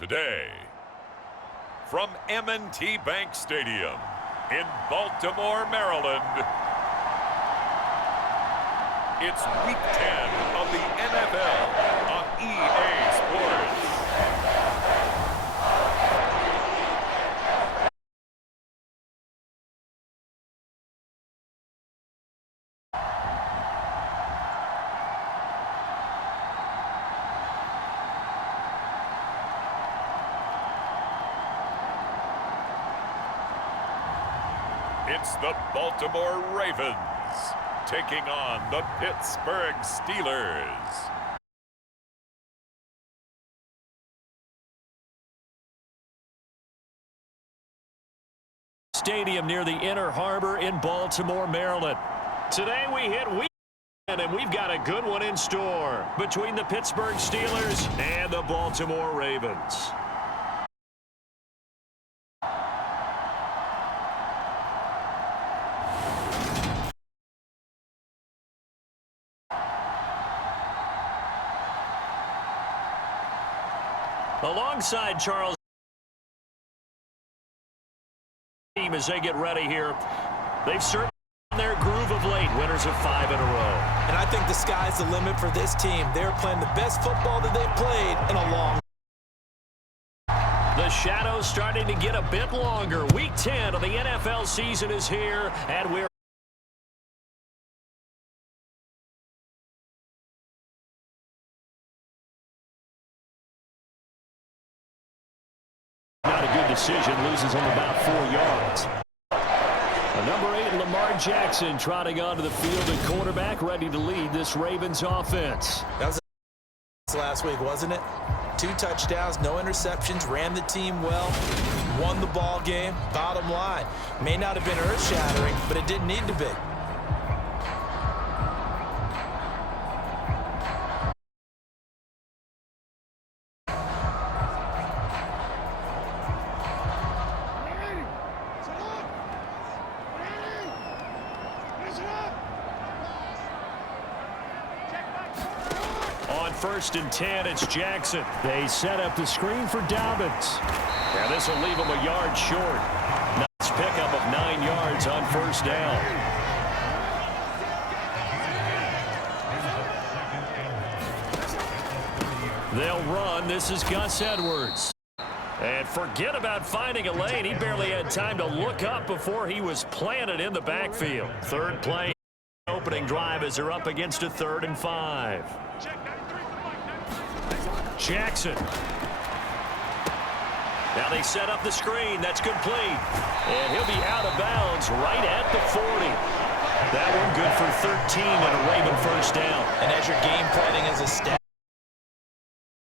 Today, from M&T Bank Stadium in Baltimore, Maryland, it's Week 10 of the NFL on EA Sports. It's the Baltimore Ravens taking on the Pittsburgh Steelers. Stadium near the Inner Harbor in Baltimore, Maryland. Today we hit week 10, and we've got a good one in store between the Pittsburgh Steelers and the Baltimore Ravens. Alongside Charles team as they get ready here. They've certainly on their groove of late, winners of 5 in a row. And I think the sky's the limit for this team. They're playing the best football that they've played in a long time. The shadow's starting to get a bit longer. Week 10 of the NFL season is here, and we're not a good decision, loses him about 4 yards. Number 8, Lamar Jackson, trotting onto the field at quarterback, ready to lead this Ravens offense. That was last week, wasn't it? 2 touchdowns, no interceptions, ran the team well, won the ball game. Bottom line, may not have been earth-shattering, but it didn't need to be. First and 10, it's Jackson. They set up the screen for Dobbins. And this will leave him a yard short. Nice pickup of 9 yards on first down. They'll run. This is Gus Edwards. And forget about finding a lane. He barely had time to look up before he was planted in the backfield. Third play, opening drive as they're up against a 3rd and 5. Jackson. Now they set up the screen. That's complete. And he'll be out of bounds right at the 40. That one good for 13 and a Raven first down. And as your game planning as a staff,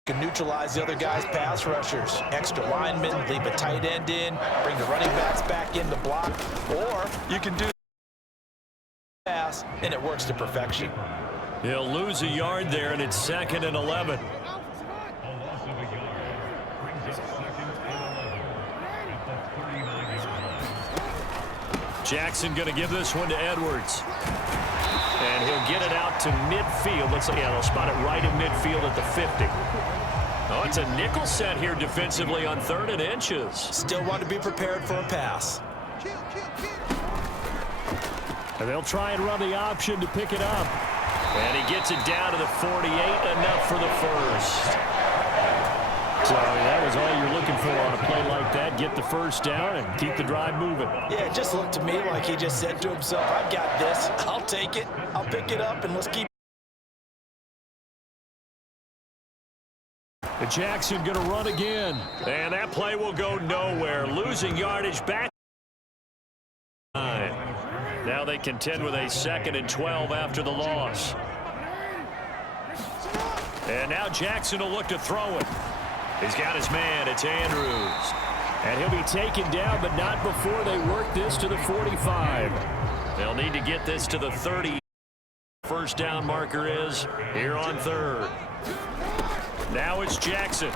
you can neutralize the other guy's pass rushers. Extra linemen, leave a tight end in, bring the running backs back in to block, or you can do pass, and it works to perfection. He'll lose a yard there, and it's 2nd and 11. Jackson going to give this one to Edwards. And he'll get it out to midfield. Looks like, yeah, they'll spot it right in midfield at the 50. Oh, it's a nickel set here defensively on 3rd and inches. Still want to be prepared for a pass. And they'll try and run the option to pick it up. And he gets it down to the 48, enough for the first. So that was all you're looking for on a play like that. Get the first down and keep the drive moving. Yeah, it just looked to me like he just said to himself, I've got this. I'll take it. I'll pick it up, and let's keep. Jackson going to run again. And that play will go nowhere. Losing yardage back. Now they contend with a 2nd and 12 after the loss. And now Jackson will look to throw it. He's got his man. It's Andrews. And he'll be taken down, but not before they work this to the 45. They'll need to get this to the 30. First down marker is here on 3rd. Now it's Jackson.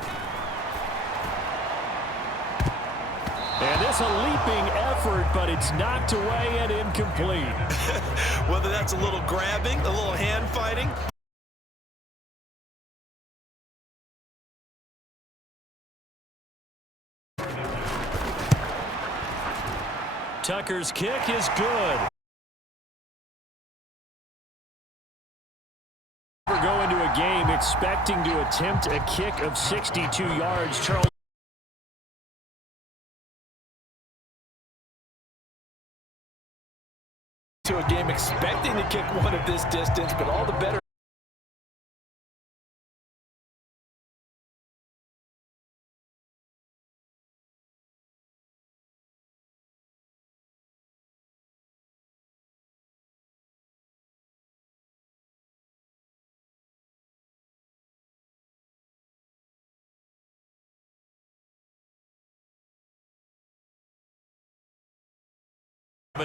And this a leaping effort, but it's knocked away and incomplete. Whether that's a little grabbing, a little hand fighting. Tucker's kick is good. We're going to a game expecting to attempt a kick of 62 yards. Charles. To a game expecting to kick one of this distance, but all the better.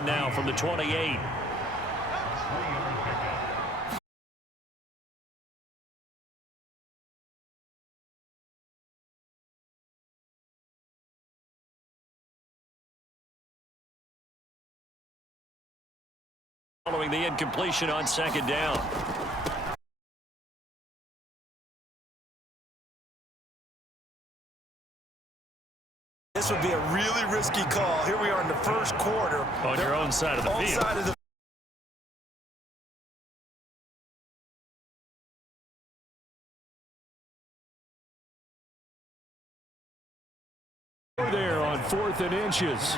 Now from the 28. Following the incompletion on second down. This would be a really risky call. Here we are in the first quarter. On your own side of the field. There on 4th and inches.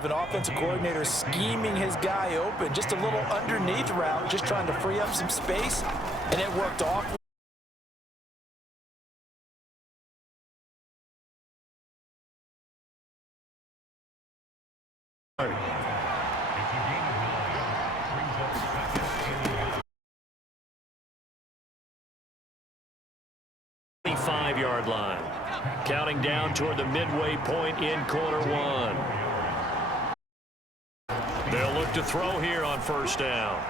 An offensive coordinator scheming his guy open, just a little underneath route, just trying to free up some space, and it worked off. Five-yard line. Counting down toward the midway point in quarter one. They'll look to throw here on first down.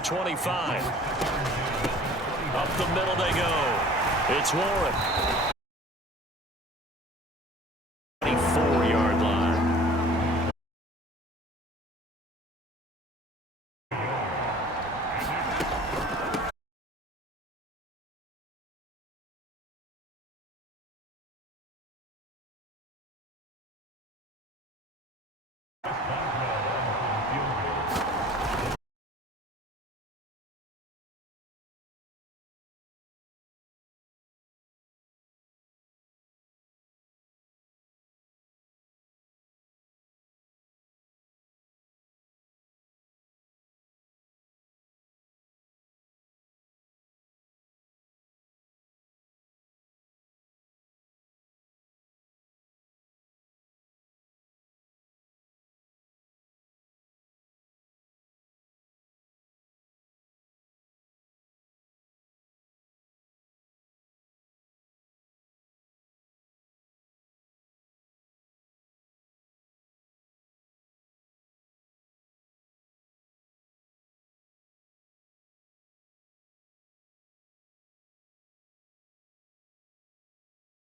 .25. Up the middle they go. It's Warren. 24-yard line.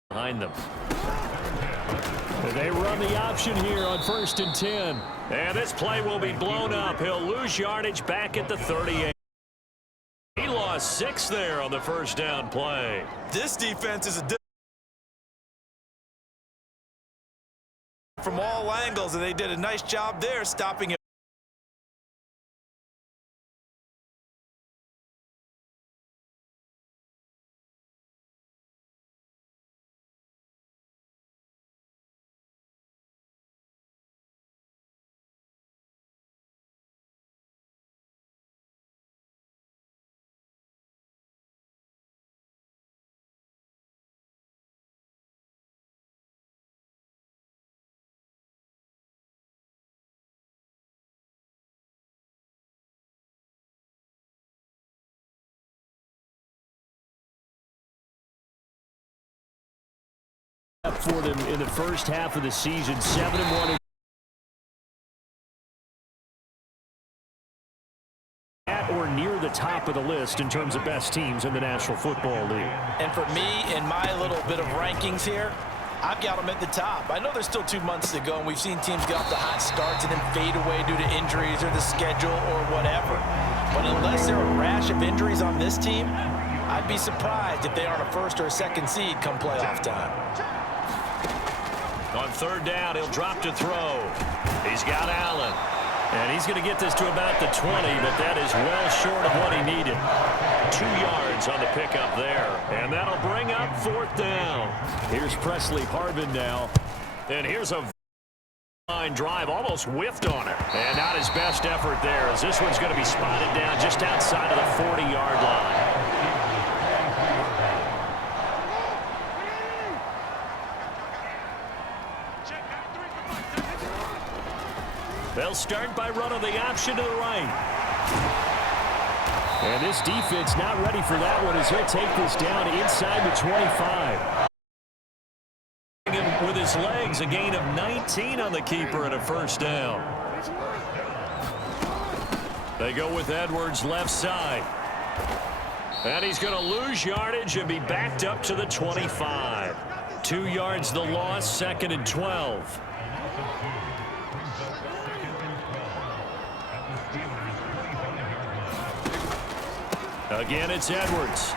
Behind them. They run the option here on 1st and 10. And this play will be blown up. He'll lose yardage back at the 38. He lost 6 there on the first down play. This defense is from all angles, and they did a nice job there stopping it. for them in the first half of the season. 7-1. At or near the top of the list in terms of best teams in the National Football League. And for me, in my little bit of rankings here, I've got them at the top. I know there's still 2 months to go, and we've seen teams get off to hot starts and then fade away due to injuries or the schedule or whatever. But unless there are a rash of injuries on this team, I'd be surprised if they aren't a first or a second seed come playoff time. On third down, he'll drop to throw. He's got Allen. And he's going to get this to about the 20, but that is well short of what he needed. 2 yards on the pickup there. And that'll bring up fourth down. Here's Presley Harvin now. And here's a line drive, almost whiffed on it. And not his best effort there, as this one's going to be spotted down just outside of the 40-yard line. They'll start by running the option to the right. And this defense not ready for that one as he'll take this down inside the 25. With his legs, a gain of 19 on the keeper and a first down. They go with Edwards left side. And he's going to lose yardage and be backed up to the 25. 2 yards the loss, 2nd and 12. Again, it's Edwards.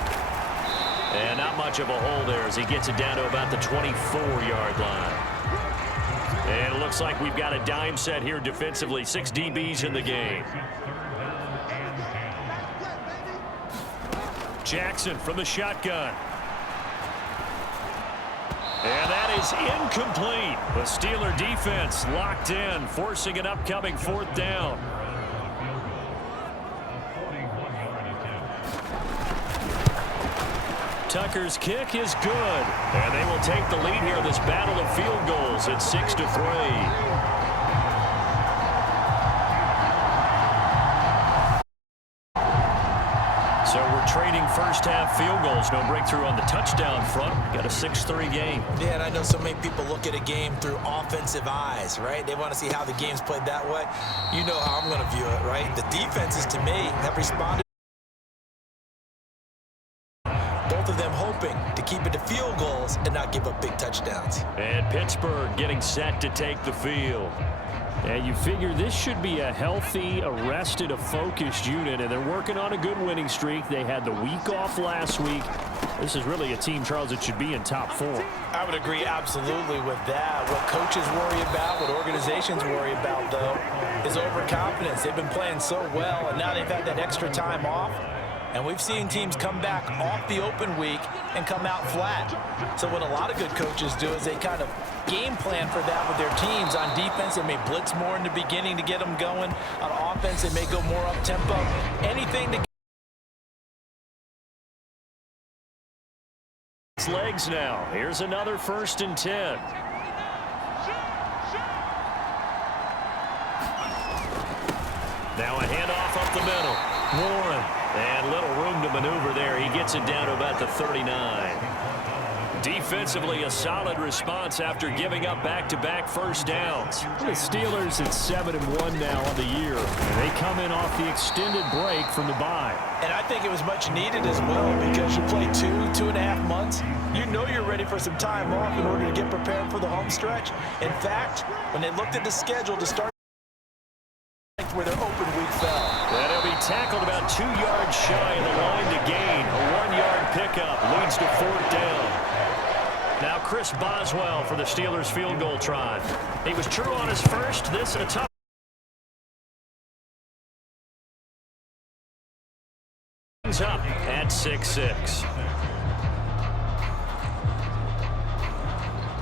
And not much of a hole there as he gets it down to about the 24-yard line. And it looks like we've got a dime set here defensively. 6 DBs in the game. Jackson from the shotgun. And that is incomplete. The Steeler defense locked in, forcing an upcoming fourth down. Tucker's kick is good. And they will take the lead here in this battle of field goals at 6-3. So we're trading first half field goals. No breakthrough on the touchdown front. Got a 6-3 game. Yeah, and I know so many people look at a game through offensive eyes, right? They want to see how the game's played that way. You know how I'm going to view it, right? The defenses, to me, have responded. Both of them hoping to keep it to field goals and not give up big touchdowns. And Pittsburgh getting set to take the field. And you figure this should be a healthy, arrested, a focused unit, and they're working on a good winning streak. They had the week off last week. This is really a team, Charles, that should be in top 4. I would agree absolutely with that. What coaches worry about, what organizations worry about, though, is overconfidence. They've been playing so well, and now they've had that extra time off. And we've seen teams come back off the open week and come out flat. So what a lot of good coaches do is they kind of game plan for that with their teams. On defense, they may blitz more in the beginning to get them going. On offense, they may go more up-tempo. Anything to get his legs now. Here's another 1st and 10. Now a handoff up the middle. Warren. And little room to maneuver there. He gets it down to about the 39. Defensively, a solid response after giving up back-to-back first downs. The Steelers at 7-1 now on the year. And they come in off the extended break from the bye. And I think it was much needed as well because you play 2.5 months. You know you're ready for some time off in order to get prepared for the home stretch. In fact, when they looked at the schedule to start where their open week fell. And he'll be tackled about 2 yards shy of the line to gain. A 1-yard pickup leads to fourth down. Now Chris Boswell for the Steelers field goal try. He was true on his first. This a tough. Up at 6-6.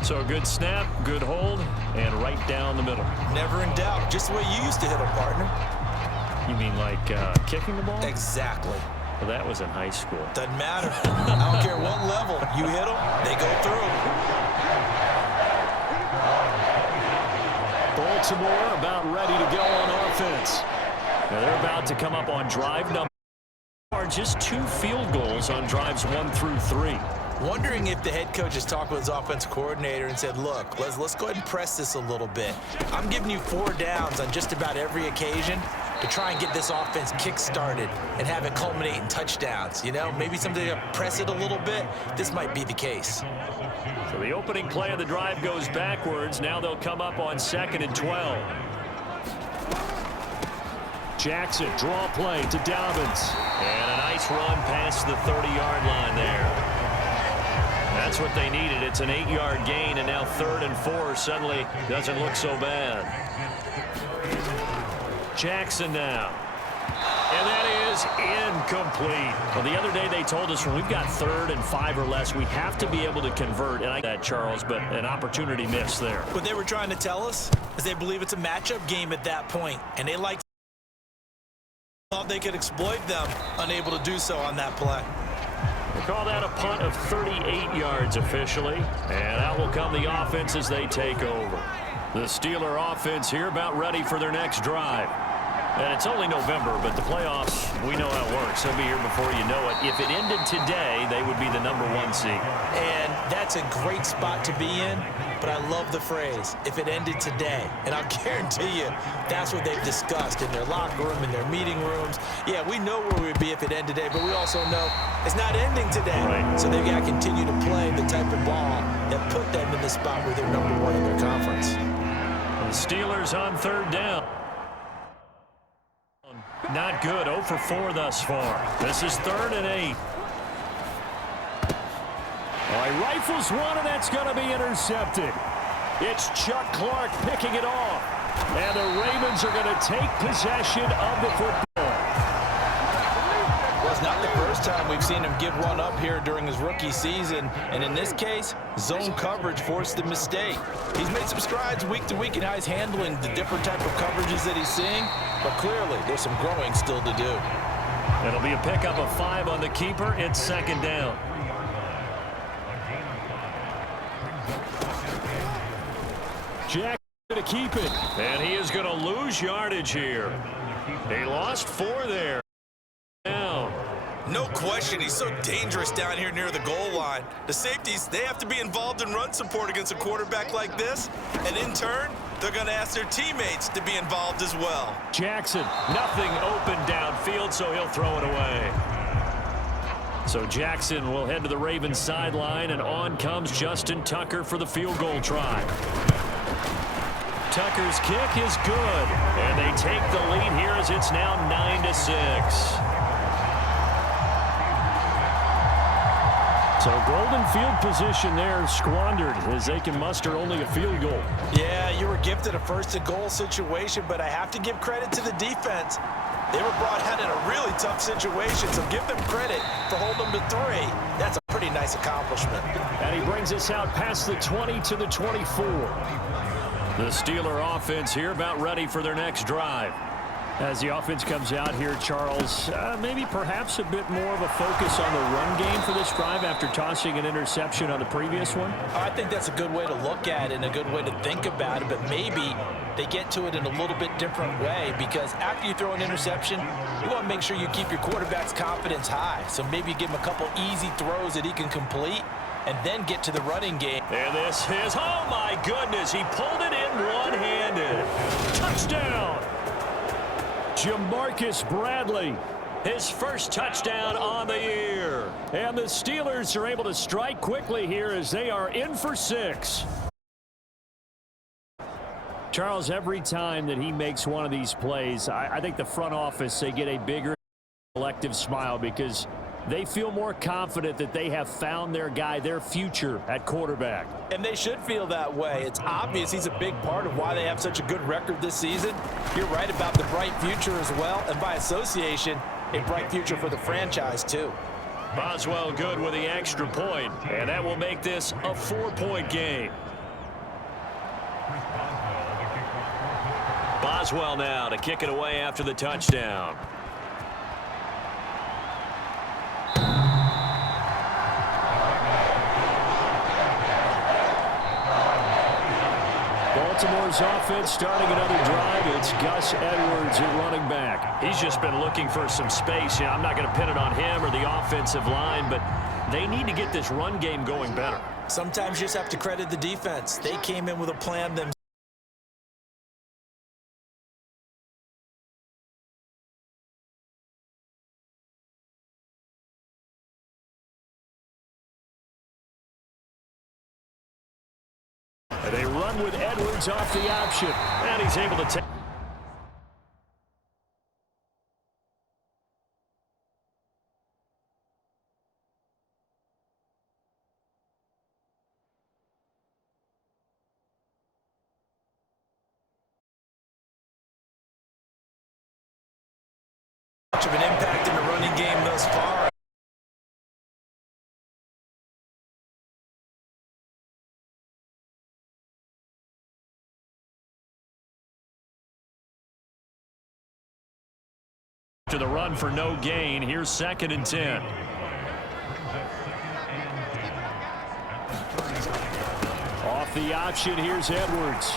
So a good snap, good hold, and right down the middle. Never in doubt. Just the way you used to hit them, partner. You mean like kicking the ball? Exactly. Well, that was in high school. Doesn't matter. I don't care what level. You hit them, they go through. Baltimore about ready to go on offense. Now they're about to come up on drive number. Just 2 field goals on drives 1 through 3. Wondering if the head coach has talked with his offensive coordinator and said, look, let's go ahead and press this a little bit. I'm giving you 4 downs on just about every occasion to try and get this offense kick-started and have it culminate in touchdowns. You know, maybe something to press it a little bit. This might be the case. So the opening play of the drive goes backwards. Now they'll come up on 2nd and 12. Jackson, draw play to Dobbins. And a nice run past the 30-yard line there. That's what they needed. It's an 8-yard gain, and now 3rd and 4 suddenly doesn't look so bad. Jackson now. And that is incomplete. Well, the other day they told us when we've got 3rd and 5 or less, we have to be able to convert. And I that, Charles, but an opportunity missed there. What they were trying to tell us is they believe it's a matchup game at that point, and they thought they could exploit them, unable to do so on that play. They call that a punt of 38 yards officially. And out will come the offense as they take over. The Steeler offense here about ready for their next drive. And it's only November, but the playoffs, we know how it works. They'll be here before you know it. If it ended today, they would be the #1 seed. And that's a great spot to be in, but I love the phrase, if it ended today. And I'll guarantee you, that's what they've discussed in their locker room, in their meeting rooms. Yeah, we know where we'd be if it ended today, but we also know it's not ending today. Right. So they've got to continue to play the type of ball that put them in the spot where they're #1 in their conference. The Steelers on 3rd down. Not good. 0 for 4 thus far. This is 3rd and 8. All right, rifles one, and that's going to be intercepted. It's Chuck Clark picking it off. And the Ravens are going to take possession of the football. Well, it's not the first time we've seen him give one up here during his rookie season. And in this case, zone coverage forced the mistake. He's made some strides week to week in how he's handling the different type of coverages that he's seeing. But clearly, there's some growing still to do. It'll be a pickup of 5 on the keeper. It's 2nd down. Jack going to keep it. And he is going to lose yardage here. He lost 4 there. Down. No question, he's so dangerous down here near the goal line. The safeties, they have to be involved in run support against a quarterback like this. And in turn, they're going to ask their teammates to be involved as well. Jackson, nothing open downfield, so he'll throw it away. So Jackson will head to the Ravens sideline, and on comes Justin Tucker for the field goal try. Tucker's kick is good, and they take the lead here as it's now 9-6. So golden field position there squandered as they can muster only a field goal. Yeah, you were gifted a 1st and goal situation, but I have to give credit to the defense. They were brought out in a really tough situation, so give them credit for holding them to 3. That's a pretty nice accomplishment. And he brings us out past the 20 to the 24. The Steeler offense here about ready for their next drive. As the offense comes out here, Charles, maybe perhaps a bit more of a focus on the run game for this drive after tossing an interception on the previous one? I think that's a good way to look at it and a good way to think about it, but maybe they get to it in a little bit different way, because after you throw an interception, you want to make sure you keep your quarterback's confidence high. So maybe give him a couple easy throws that he can complete and then get to the running game. And this is, oh my goodness, he pulled it in one-handed. Touchdown! Jamarcus Bradley, his first touchdown on the year. And the Steelers are able to strike quickly here as they are in for 6. Charles, every time that he makes one of these plays, I think the front office, they get a bigger collective smile because they feel more confident that they have found their guy, their future at quarterback. And they should feel that way. It's obvious he's a big part of why they have such a good record this season. You're right about the bright future as well, and by association, a bright future for the franchise too. Boswell good with the extra point, and that will make this a 4-point game. Boswell now to kick it away after the touchdown. Baltimore's offense starting another drive. It's Gus Edwards at running back. He's just been looking for some space. I'm not going to pin it on him or the offensive line, but They need to get this run game going better. Sometimes you just have to credit the defense. They came in with a plan themselves. They run with Edwards off the option, and he's able to take. Much of an impact in the running game thus far. To the run for no gain. Here's 2nd and 10. Off the option, here's Edwards.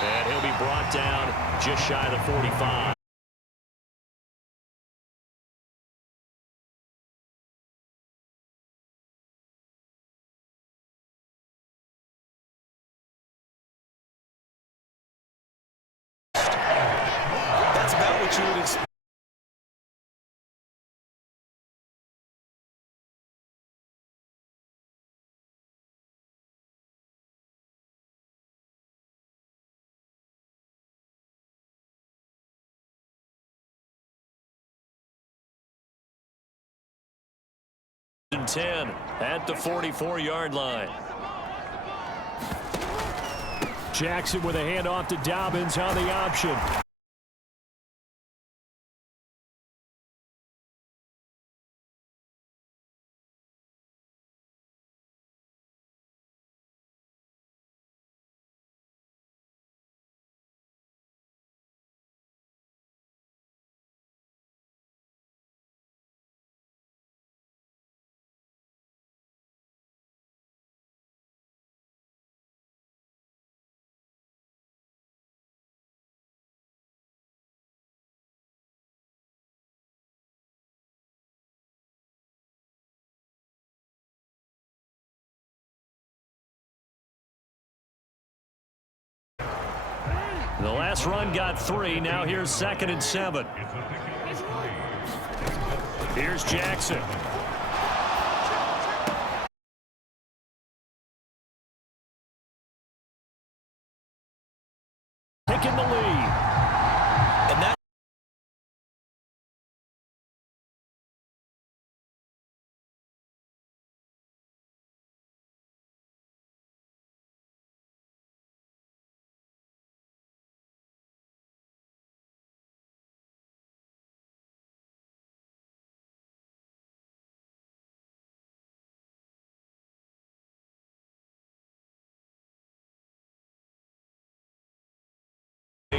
And he'll be brought down just shy of the 45. That's about what you would expect. And 10 at the 44-yard line. Jackson with a handoff to Dobbins on the option. The last run got 3. Now here's 2nd and 7. Here's Jackson. Taking the lead. And that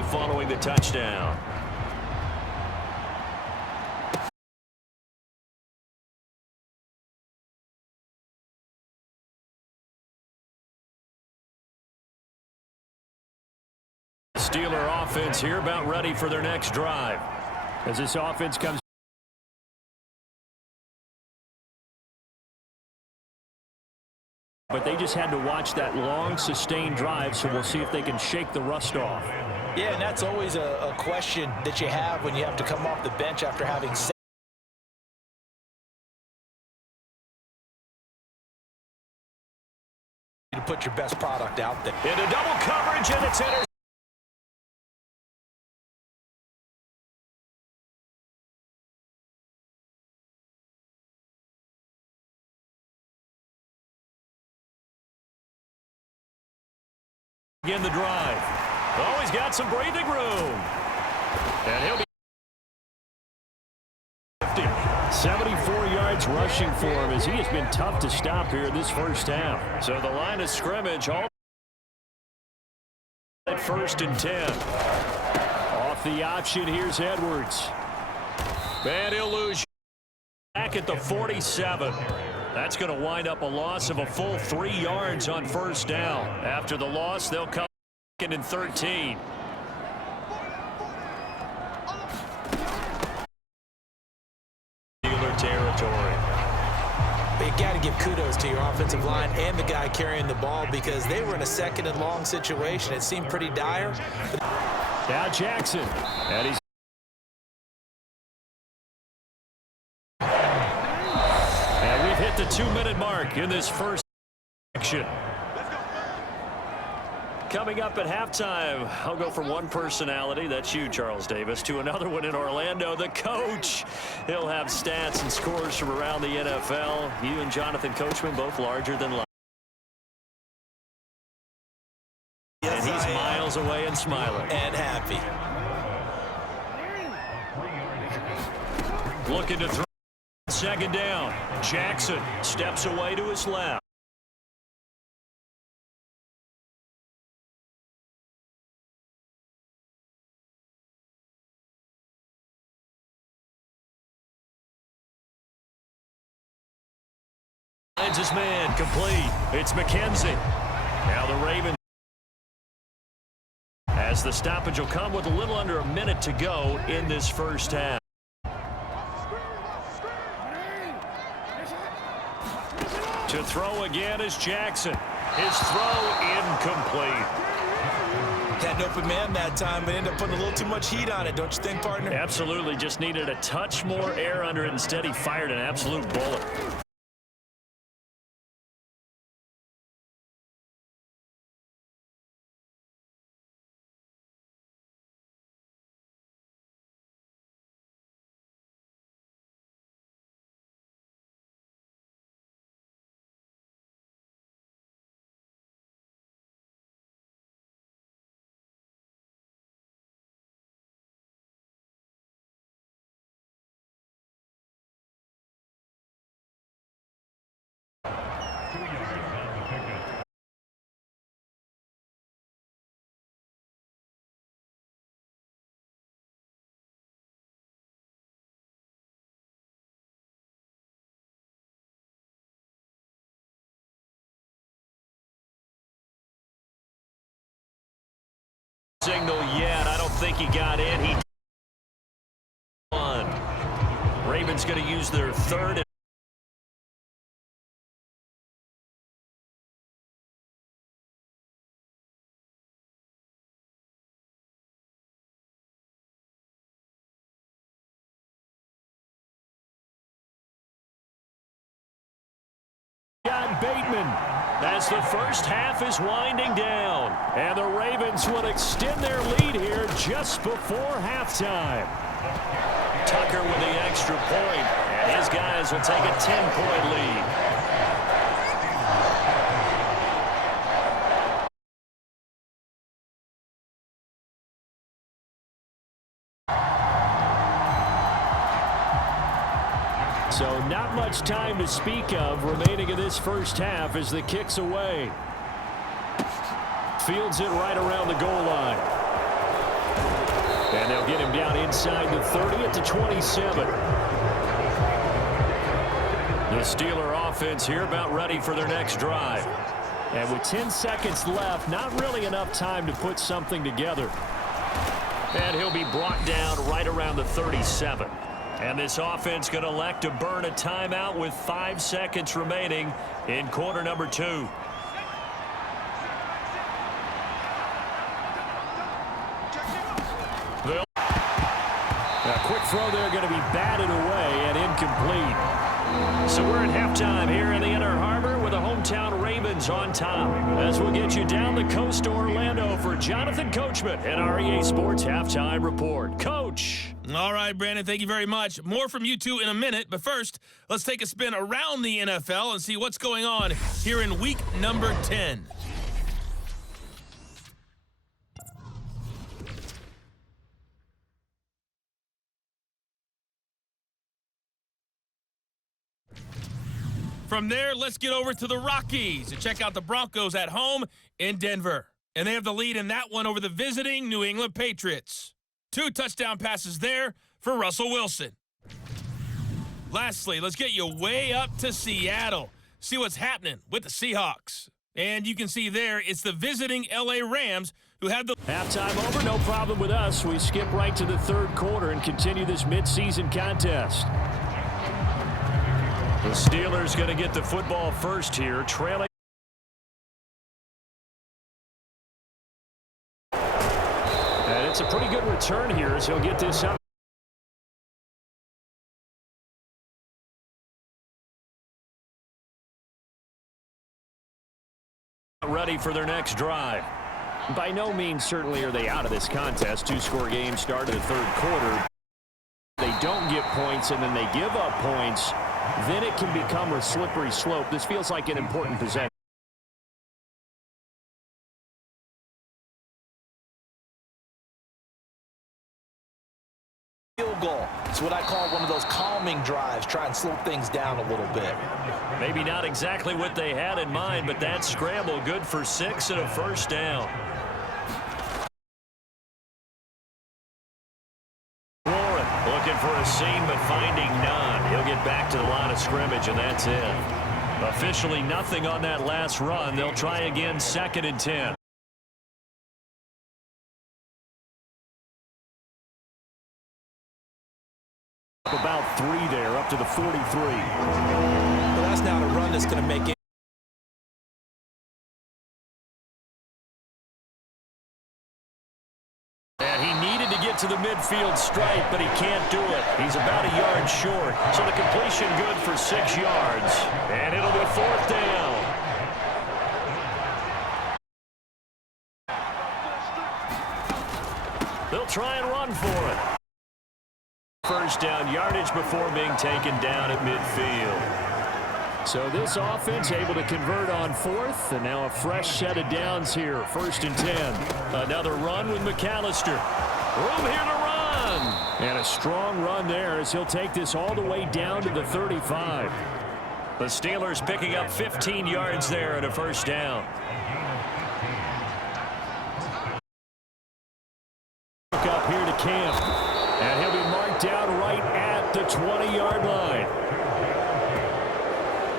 following the touchdown. Steeler offense here about ready for their next drive. As this offense comes. But they just had to watch that long, sustained drive, so we'll see if they can shake the rust off. Yeah, and that's always a question that you have when you have to come off the bench after having to put your best product out there. Into double coverage, and it's intercepted. Again, the drive. Oh, he's got some breathing room. And he'll be 74 yards rushing for him as he has been tough to stop here this first half. So the line of scrimmage all at 1st and 10. Off the option, here's Edwards. And he'll lose back at the 47. That's going to wind up a loss of a full 3 yards on 1st down. After the loss, they'll come 2nd and 13. Steeler territory. Big Gaddy, give kudos to your offensive line and the guy carrying the ball because they were in a second and long situation. It seemed pretty dire. Now Jackson. And he's and we've hit the 2-minute mark in this first section. Coming up at halftime, I'll go from one personality, that's you, Charles Davis, to another one in Orlando, the coach. He'll have stats and scores from around the NFL. You and Jonathan Coachman, both larger than life. Yes, and he's miles away and smiling. And happy. Looking to throw. Second down. Jackson steps away to his left. Finds his man complete. It's McKenzie. Now the Ravens. As the stoppage will come with a little under a minute to go in this first half. To throw again is Jackson. His throw incomplete. Had an open man that time, but ended up putting a little too much heat on it, don't you think, partner? Absolutely. Just needed a touch more air under it. Instead, he fired an absolute bullet. Signal yet. I don't think he got in. He won. Ravens going to use their third. John Bateman as the first half is winding down. And the Ravens will extend their lead here just before halftime. Tucker with the extra point, and his guys will take a 10-point lead. So not much time to speak of remaining in this first half as the kick's away. Fields it right around the goal line. And they'll get him down inside the 30 at the 27. The Steeler offense here about ready for their next drive. And with 10 seconds left, not really enough time to put something together. And he'll be brought down right around the 37. And this offense going to elect to burn a timeout with 5 seconds remaining in quarter number 2. A quick throw there going to be batted away and incomplete. So we're at halftime here in the Inner Harbor with the hometown Ravens on top. As we'll get you down the coast to Orlando for Jonathan Coachman and our EA Sports Halftime Report. Coach. All right, Brandon, thank you very much. More from you two in a minute, but first, let's take a spin around the NFL and see what's going on here in week number 10. From there, let's get over to the Rockies and check out the Broncos at home in Denver. And they have the lead in that one over the visiting New England Patriots. 2 touchdown passes there for Russell Wilson. Lastly, let's get you way up to Seattle. See what's happening with the Seahawks. And you can see there, it's the visiting LA Rams who have the... Halftime over, no problem with us. We skip right to the third quarter and continue this midseason contest. The Steelers going to get the football first here, trailing. And it's a pretty good return here as he'll get this up. Ready for their next drive. By no means certainly are they out of this contest. Two-score game start of the third quarter. They don't get points and then they give up points. Then it can become a slippery slope. This feels like an important possession. Field goal. It's what I call one of those calming drives. Try and slow things down a little bit. Maybe not exactly what they had in mind, but that scramble good for 6 and a first down. Warren looking for a seam but finding none. He'll get back to the line of scrimmage, and that's it. Officially nothing on that last run. They'll try again, 2nd and 10. About 3 there, up to the 43. But that's not a run that's going to make it. And he needed to get to the midfield stripe, but he can't do it. He's about a yard short. So the completion good for 6 yards. And it'll be 4th down. They'll try and run for it. First down yardage before being taken down at midfield. So this offense able to convert on 4th, and now a fresh set of downs here. 1st and 10. Another run with McAllister. Room here to run. And a strong run there as he'll take this all the way down to the 35. The Steelers picking up 15 yards there at a first down. Up here to Camp. And he'll be marked down right at the 20-yard line.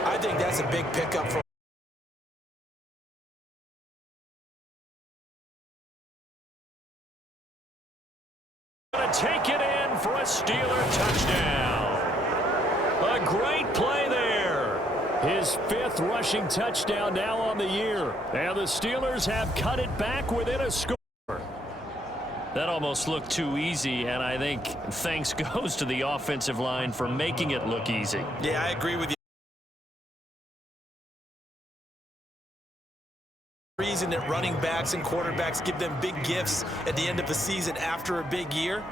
I think that's a big pickup for. Gonna take it in for a Steeler touchdown. A great play there. His 5th rushing touchdown now on the year. And the Steelers have cut it back within a score. That almost looked too easy, and I think thanks goes to the offensive line for making it look easy. Yeah, I agree with you. Reason that running backs and quarterbacks give them big gifts at the end of the season after a big year.